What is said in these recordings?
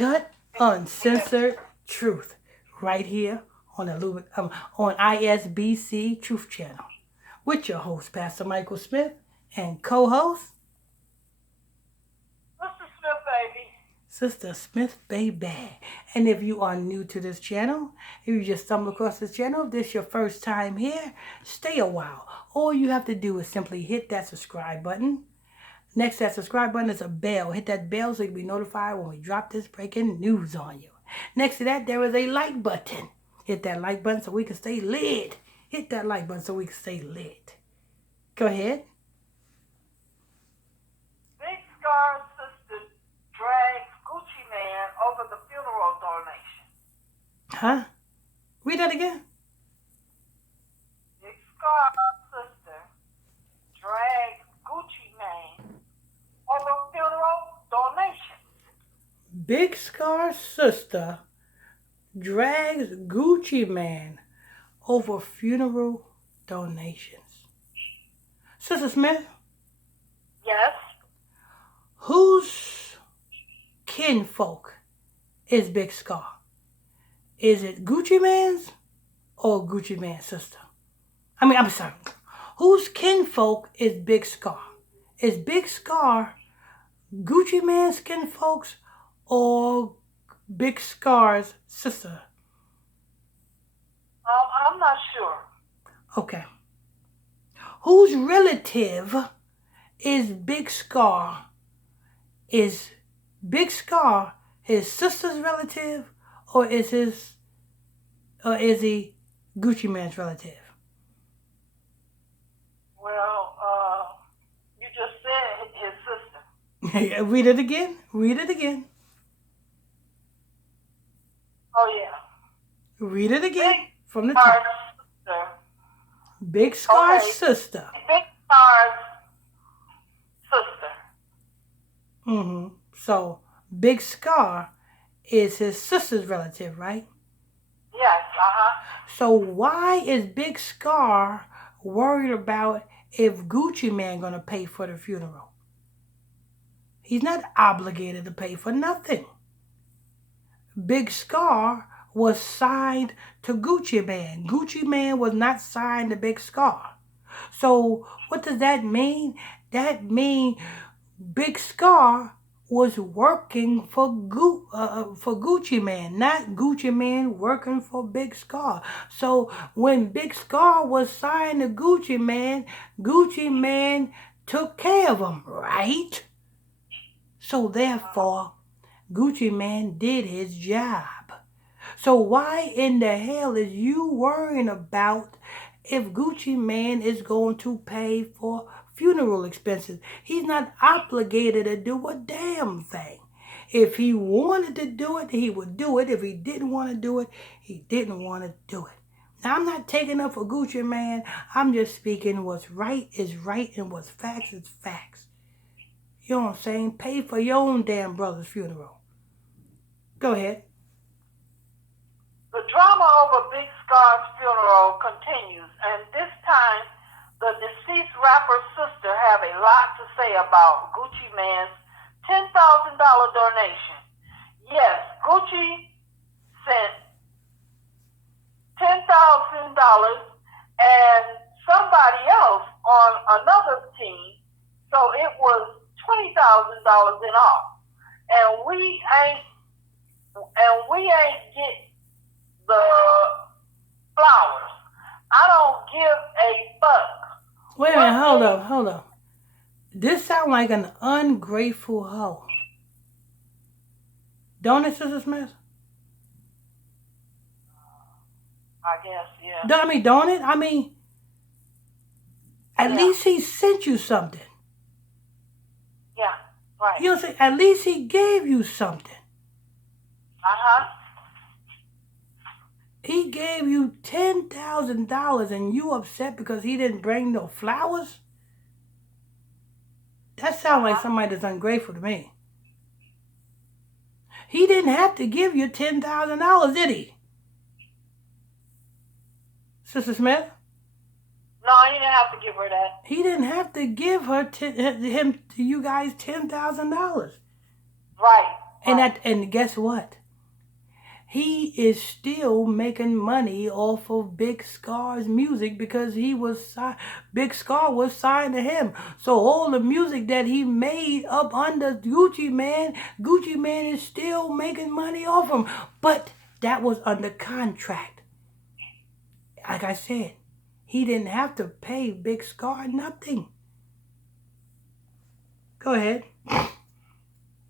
Uncut, uncensored truth right here on on ISBC Truth Channel with your host, Pastor Michael Smith, and co-host, Sister Smith, baby. Sister Smith Baby. And if you are new to this channel, if you just stumbled across this channel, if this is your first time here, stay a while. All you have to do is simply hit that subscribe button. Next to that subscribe button is a bell. Hit that bell so you'll be notified when we drop this breaking news on you. Next to that, there is a like button. Hit that like button so we can stay lit. Hit that like button so we can stay lit. Go ahead. Big Scar's sister drags Gucci Man over the funeral donation. Huh? Read that again. Big Scar's sister drags Gucci Man over funeral donation. Big Scar's sister drags Gucci Man over funeral donations. Sister Smith, Yes. whose kinfolk is Big Scar? Is it Gucci Man's or Gucci Man's sister? I'm sorry. Whose kinfolk is Big Scar? Is Big Scar Gucci Man's kinfolks or Big Scar's sister? I'm not sure. Okay. Whose relative is Big Scar? Is Big Scar his sister's relative, or is he Gucci Man's relative? Well, you just said his sister. Read it again. Read it again. Oh, yeah. Read it again Big from the Scar's top. sister. Big Scar's Okay. sister. Big Scar's sister. So Big Scar is his sister's relative, right? Yes, So why is Big Scar worried about if Gucci Man gonna pay for the funeral? He's not obligated to pay for nothing. Big Scar was signed to Gucci Man. Gucci Man was not signed to Big Scar. So what does that mean? That means Big Scar was working for Gucci Man, not Gucci Man working for Big Scar. So when Big Scar was signed to Gucci Man took care of him, right? So therefore, Gucci Man did his job. So why in the hell is you worrying about if Gucci Man is going to pay for funeral expenses? He's not obligated to do a damn thing. If he wanted to do it, he would do it. If he didn't want to do it, he didn't want to do it. Now, I'm not taking up for Gucci Man. I'm just speaking what's right is right and what's facts is facts. You know what I'm saying? Pay for your own damn brother's funeral. Go ahead. The drama over Big Scar's funeral continues, and this time the deceased rapper's sister have a lot to say about Gucci Man's $10,000 donation. Yes, Gucci sent $10,000 and somebody else on another team, so it was $20,000 in all. And we ain't get the flowers. I don't give a fuck. Wait a minute, hold up. This sounds like an ungrateful hoe. Don't it, Sister Smith? I guess, yeah. Don't it? At least he sent you something. Yeah, right. You know what I'm saying? At least he gave you something. He gave you $10,000 and you upset because he didn't bring no flowers? That sounds like somebody that's ungrateful to me. He didn't have to give you $10,000, did he? Sister Smith? No, he didn't have to give her that. He didn't have to give you guys $10,000. Right. And guess what? He is still making money off of Big Scar's music because Big Scar was signed to him. So all the music that he made up under Gucci Mane is still making money off him. But that was under contract. Like I said, he didn't have to pay Big Scar nothing. Go ahead.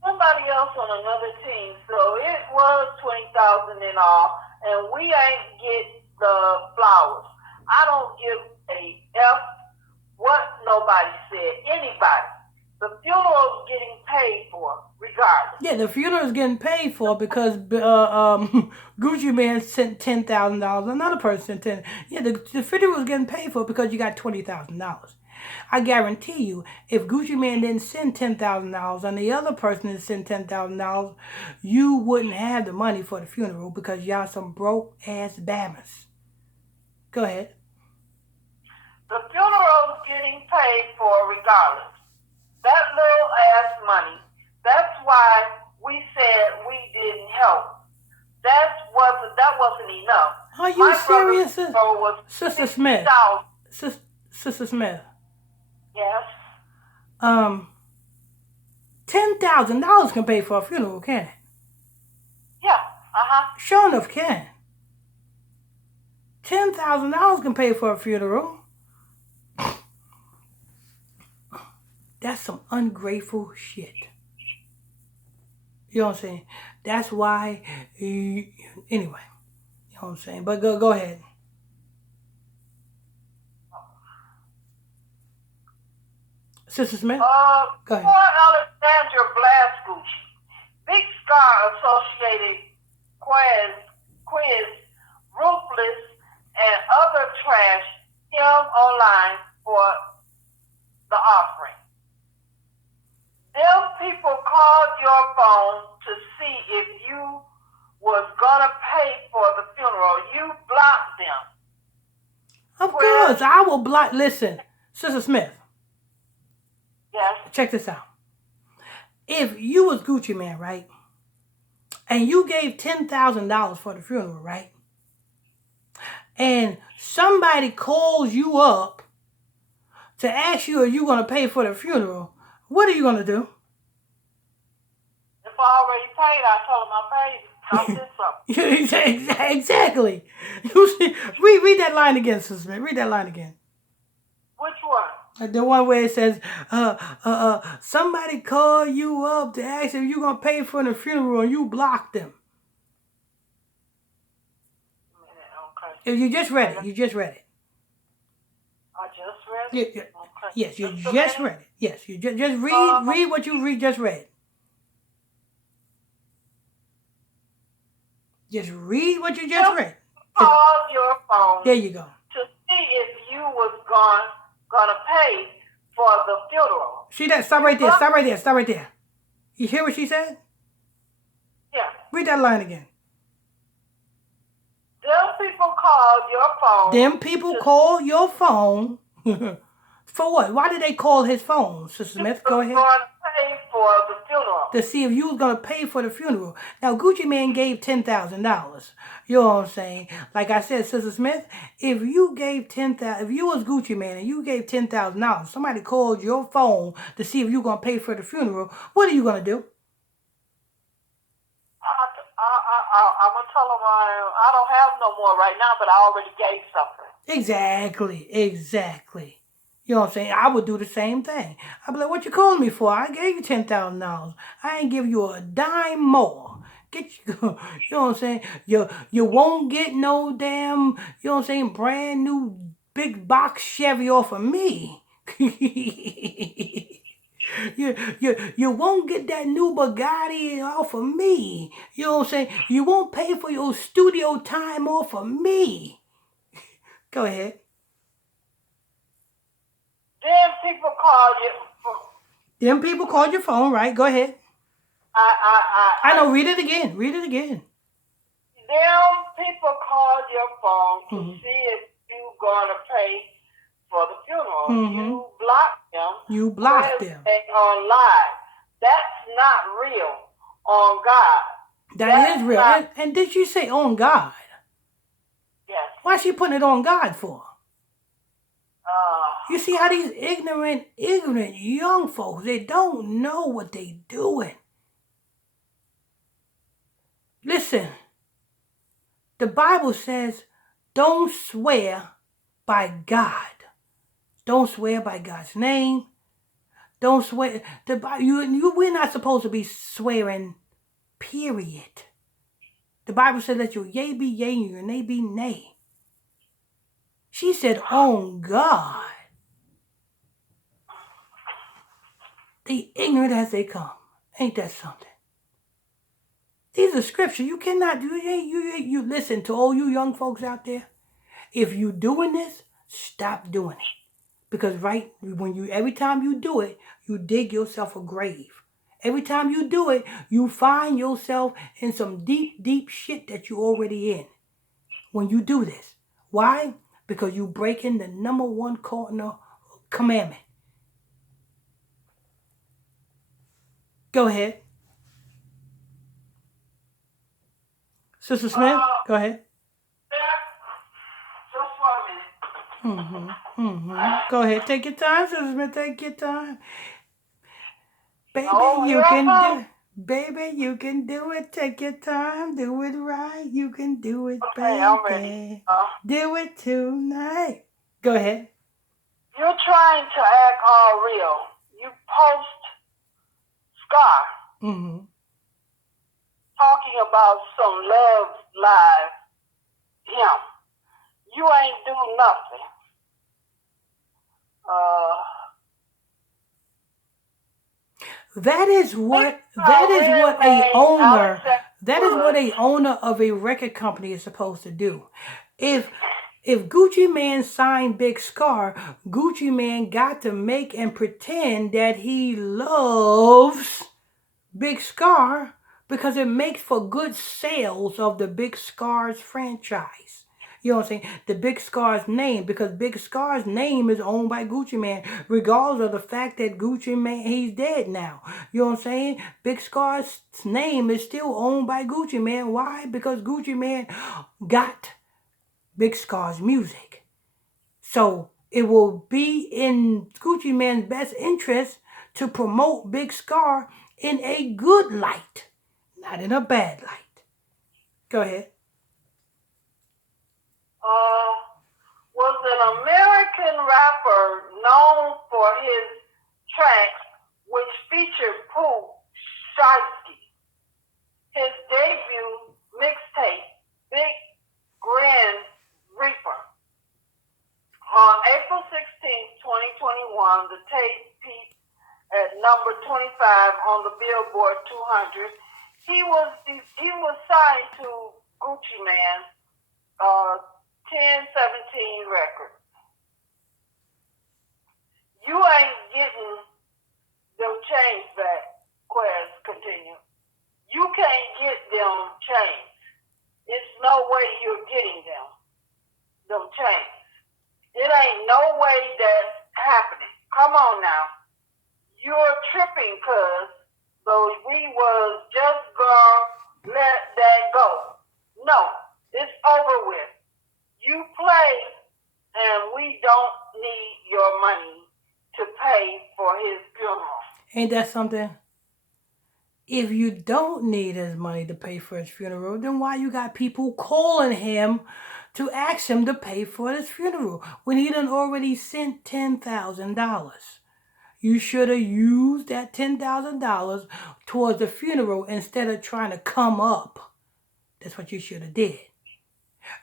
Somebody else on another team, so it was 20,000 in all, and we ain't get the flowers. I don't give a F what nobody said, anybody. The funeral's getting paid for, regardless. Yeah, the funeral's getting paid for because Gucci Mane sent $10,000. Another person sent 10. Yeah, the funeral's getting paid for because you got $20,000. I guarantee you, if Gucci Mane didn't send $10,000 and the other person didn't send $10,000, you wouldn't have the money for the funeral because y'all some broke ass bammers. Go ahead. The funeral's getting paid for regardless. That little ass money. That's why we said we didn't help. That wasn't enough. Are you serious, Sister Smith? Sister Smith. Yes. $10,000 can pay for a funeral, can it? Yeah. Sure enough, can. $10,000 can pay for a funeral. That's some ungrateful shit. You know what I'm saying? That's why. Anyway, you know what I'm saying. But go ahead. Sister Smith? Go ahead. Poor Alexandra Blascucci. Big Scar associated Quiz, Ruthless, and other trash him online for the offering. Them people called your phone to see if you was gonna pay for the funeral. You blocked them. Of course, I will block. Listen, Sister Smith. Yes. Check this out. If you was Gucci Mane, right, and you gave $10,000 for the funeral, right, and somebody calls you up to ask you if you're going to pay for the funeral, what are you going to do? If I already paid, I told them I paid. I did something. Exactly. You see, read that line again, Sister Smith. Read that line again. Which one? The one where it says, somebody called you up to ask if you're going to pay for the funeral and you blocked them. Okay. You just read it. You just read it. I just read it? Yeah. Okay. Yes, you just read it. Yes, you just read what you just read. Just read what you just read. Call your phone. There you go. To see if you was gonna pay for the funeral. See that? Stop right there. Stop right there. Stop right there. You hear what she said? Yeah. Read that line again. Them people called your phone. Them people call your phone. For what? Why did they call his phone, Sister Smith? Go ahead. Going to pay for the funeral. To see if you was going to pay for the funeral. Now, Gucci Mane gave $10,000. You know what I'm saying? Like I said, Sister Smith, if you gave $10,000, if you was Gucci Mane and you gave $10,000, somebody called your phone to see if you're going to pay for the funeral, what are you going to do? I'm going to tell them I don't have no more right now, but I already gave something. Exactly. You know what I'm saying? I would do the same thing. I'd be like, what you calling me for? I gave you $10,000. I ain't give you a dime more. You know what I'm saying? You won't get no damn, you know what I'm saying, brand new big box Chevy off of me. You won't get that new Bugatti off of me. You know what I'm saying? You won't pay for your studio time off of me. Go ahead. Them people called you. Them people called your phone, right? Go ahead. I know. Read it again. Read it again. Them people called your phone to see if you gonna pay for the funeral. You blocked them. You blocked them. On live. That's not real. on God. That is real. not- And did you say on God? Yes. Why is she putting it on God for? Uh, You see how these ignorant young folks, they don't know what they doing. Listen, the Bible says, don't swear by God. Don't swear by God's name. Don't swear. We're not supposed to be swearing, period. The Bible says that your yea be yea and your nay be nay. She said, on God. The ignorant as they come. Ain't that something? These are scripture. You cannot do it. You listen to all you young folks out there. If you doing this, stop doing it. Because every time you do it, you dig yourself a grave. Every time you do it, you find yourself in some deep, deep shit that you already in. When you do this. Why? Because you breaking the number one cardinal commandment. Go ahead. Sister Smith, go ahead. Just 1 minute. Go ahead. Take your time, Sister Smith. Take your time. Baby, Oh, you you're can fine. do it. Baby, you can do it. Take your time. Do it right. You can do it, Okay, baby. I'm ready. Do it tonight. Go ahead. You're trying to act all real. You post Scar talking about some love live him. You ain't do nothing. That is what a owner of a record company is supposed to do. If Gucci Mane signed Big Scar, Gucci Mane got to make and pretend that he loves Big Scar because it makes for good sales of the Big Scar's franchise. You know what I'm saying? The Big Scar's name, because Big Scar's name is owned by Gucci Mane, regardless of the fact that Gucci Mane, he's dead now. You know what I'm saying? Big Scar's name is still owned by Gucci Mane. Why? Because Gucci Mane got Big Scar's music. So it will be in Gucci Mane's best interest to promote Big Scar in a good light, not in a bad light. Go ahead. Was an American rapper known for his tracks which featured Pooh Shiesty. His debut mixtape, Big Grand Reaper. On April 16, 2021, the tape peaked at number 25 on the Billboard 200. He was signed to Gucci Mane 1017 record. You ain't getting them chains back, Quest continued. You can't get them chains. It's no way you're getting them chains. It ain't no way that's happening. Come on now. You're tripping, cuz. So we was just gonna let that go. No, it's over with. You play, and we don't need your money to pay for his funeral. Ain't that something? If you don't need his money to pay for his funeral, then why you got people calling him to ask him to pay for his funeral when he done already sent $10,000? You should have used that $10,000 towards the funeral instead of trying to come up. That's what you should have did.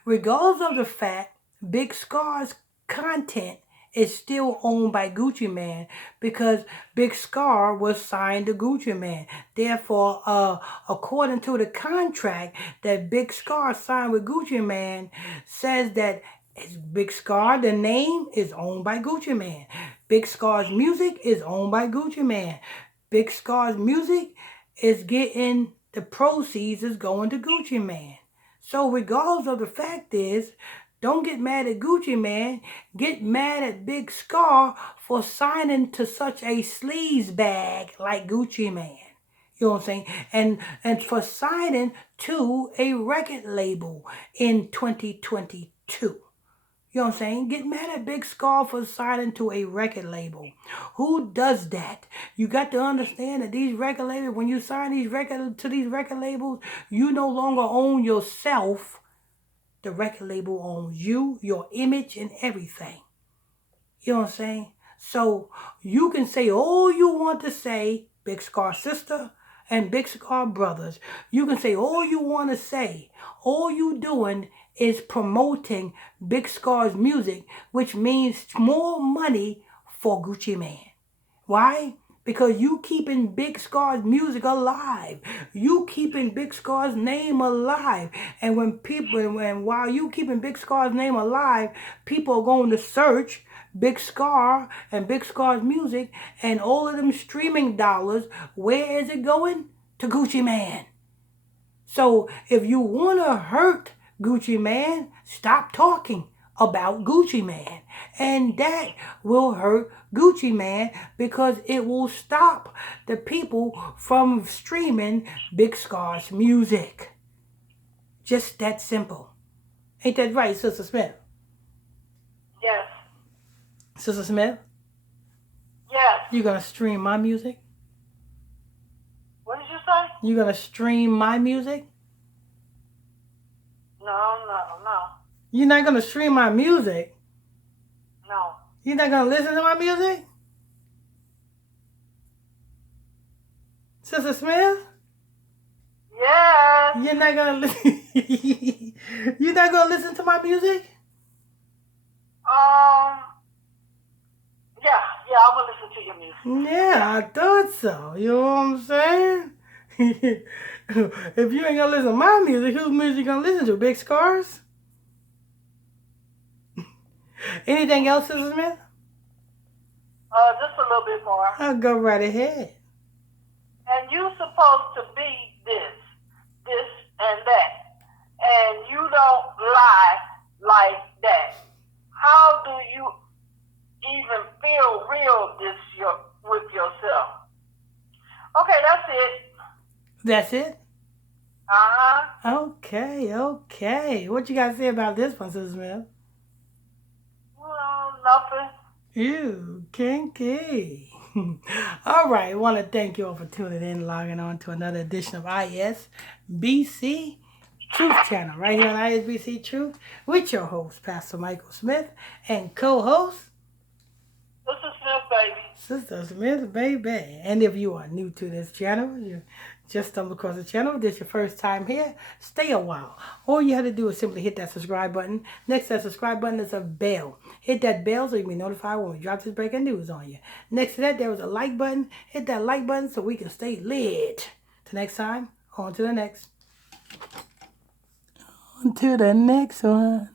Regardless of the fact, Big Scar's content is still owned by Gucci Mane because Big Scar was signed to Gucci Mane. Therefore, according to the contract that Big Scar signed with Gucci Mane, says that Big Scar, the name, is owned by Gucci Mane. Big Scar's music is owned by Gucci Mane. Big Scar's music is getting, the proceeds is going to Gucci Mane. So regardless of the fact is, don't get mad at Gucci Mane. Get mad at Big Scar for signing to such a sleaze bag like Gucci Mane. You know what I'm saying? And for signing to a record label in 2022. You know what I'm saying? Get mad at Big Scar for signing to a record label. Who does that? You got to understand that these record labels, when you sign these record labels, you no longer own yourself. The record label owns you, your image, and everything. You know what I'm saying? So you can say all you want to say, Big Scar sister and Big Scar brothers. You can say all you want to say. All you doing is promoting Big Scar's music, which means more money for Gucci Mane. Why? Because you keeping Big Scar's music alive. You keeping Big Scar's name alive. And while you keeping Big Scar's name alive, people are going to search Big Scar and Big Scar's music, and all of them streaming dollars, where is it going? To Gucci Mane. So if you want to hurt Gucci Mane, stop talking about Gucci Mane. And that will hurt Gucci Mane because it will stop the people from streaming Big Scar's music. Just that simple. Ain't that right, Sister Smith? Yes. Sister Smith? Yes. You gonna stream my music? What did you say? You gonna stream my music? No. You're not gonna stream my music? No. You're not gonna listen to my music? Sister Smith? Yes. You're not gonna listen. You're not gonna listen to my music? Yeah, I'm gonna listen to your music. Yeah, I thought so. You know what I'm saying? If you ain't gonna listen to my music, whose music you gonna listen to? Big Scars? Anything else, Sister Smith? Just a little bit more. I'll go right ahead. And you supposed to be this, and that. And you don't lie like that. How do you even feel real with yourself? Okay, that's it. That's it? Uh-huh. Okay. What you got to say about this one, Sister Smith? Well, nothing. Ew, kinky. All right, I want to thank you all for tuning in, logging on to another edition of ISBC Truth Channel, right here on ISBC Truth, with your host, Pastor Michael Smith, and co-host, Sister Smith, baby. Sister Smith, baby. And if you are new to this channel, you just stumbled across the channel, this is your first time here, stay a while. All you have to do is simply hit that subscribe button. Next to that subscribe button is a bell. Hit that bell so you can be notified when we drop this breaking news on you. Next to that, there was a like button. Hit that like button so we can stay lit. Till next time, on to the next. On to the next one.